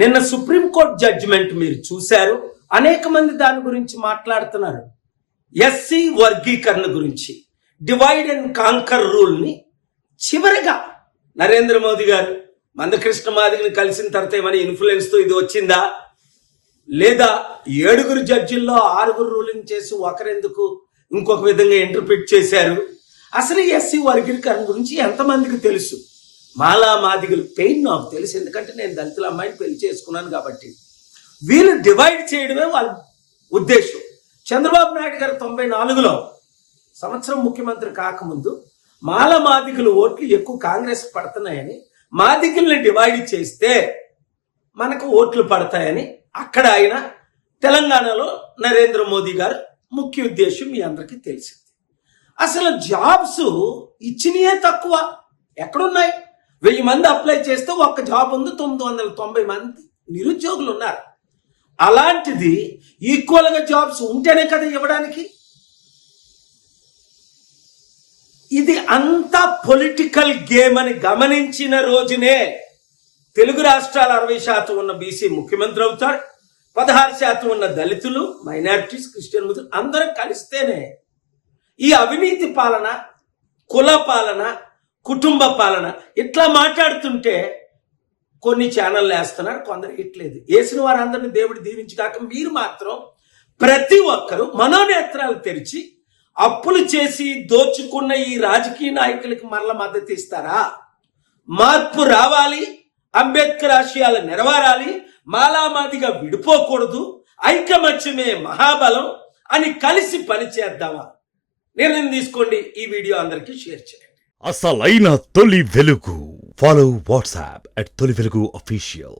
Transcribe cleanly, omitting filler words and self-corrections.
నిన్న supreme court judgement మీరు చూశారు. అనేక మంది దాని గురించి మాట్లాడుతున్నారు. ఎస్సీ వర్గీకరణ గురించి, డివైడ్ అండ్ కాంకర్ రూల్ని చివరిగా నరేంద్ర మోదీ గారు మందకృష్ణ మాదిగని కలిసిన తర్వాత ఏమైనా ఇన్ఫ్లుయెన్స్తో ఇది వచ్చిందా, లేదా 7 జడ్జిల్లో 6 రూలింగ్ చేసి ఒకరెందుకు ఇంకొక విధంగా ఇంటర్ప్రిట్ చేశారు? అసలు ఎస్సీ వర్గీకరణ గురించి ఎంతమందికి తెలుసు? మాలా మాదిగల పెయిన్ నాకు తెలుసు, ఎందుకంటే నేను దళితుల అమ్మాయిని పెళ్లి చేసుకున్నాను కాబట్టి. వీళ్ళు డివైడ్ చేయడమే వాళ్ళ ఉద్దేశం. చంద్రబాబు నాయుడు గారు 94లో సంవత్సరం ముఖ్యమంత్రి కాకముందు మాల మాదిగల ఓట్లు ఎక్కువ కాంగ్రెస్ పడుతున్నాయని, మాదిగల్ని డివైడ్ చేస్తే మనకు ఓట్లు పడతాయని అక్కడ ఆయన, తెలంగాణలో నరేంద్ర మోదీ గారు ముఖ్య ఉద్దేశం మీ అందరికీ తెలిసింది. అసలు జాబ్స్ ఇచ్చినయే తక్కువ. ఎక్కడున్నాయి? 1000 మంది అప్లై చేస్తే ఒక్క జాబ్ ఉంది, 990 మంది నిరుద్యోగులు ఉన్నారు. అలాంటిది ఈక్వల్గా జాబ్స్ ఉంటేనే కదా ఇవ్వడానికి. ఇది అంతా పొలిటికల్ గేమ్ అని గమనించిన రోజునే తెలుగు రాష్ట్రాలు 60% ఉన్న బీసీ ముఖ్యమంత్రి అవుతాడు. 16% ఉన్న దళితులు, మైనారిటీస్, క్రిస్టియన్, ముస్లిం అందరం కలిస్తేనే ఈ అవినీతి పాలన, కుల పాలన, కుటుంబ పాలన ఇట్లా మాట్లాడుతుంటే కొన్ని ఛానళ్ళు వేస్తున్నారు, కొందరు ఇట్లేదు. వేసిన వారందరినీ దేవుడు దీవించగాక మీరు మాత్రం ప్రతి ఒక్కరూ మనోనేత్రాలు తెరిచి అప్పులు చేసి దోచుకున్న ఈ రాజకీయ నాయకులకి మరల మద్దతు ఇస్తారా? మార్పు రావాలి, అంబేద్కర్ ఆశయాలు నెరవేరాలి, మాలామాదిగా విడిపోకూడదు, ఐకమత్యమే మహాబలం అని కలిసి పనిచేద్దామా? నిర్ణయం తీసుకోండి. ఈ వీడియో అందరికీ షేర్ చేయండి. అసలైన తొలి వెలుగు. ఫాలో వాట్సాప్ @తొలి వెలుగు official.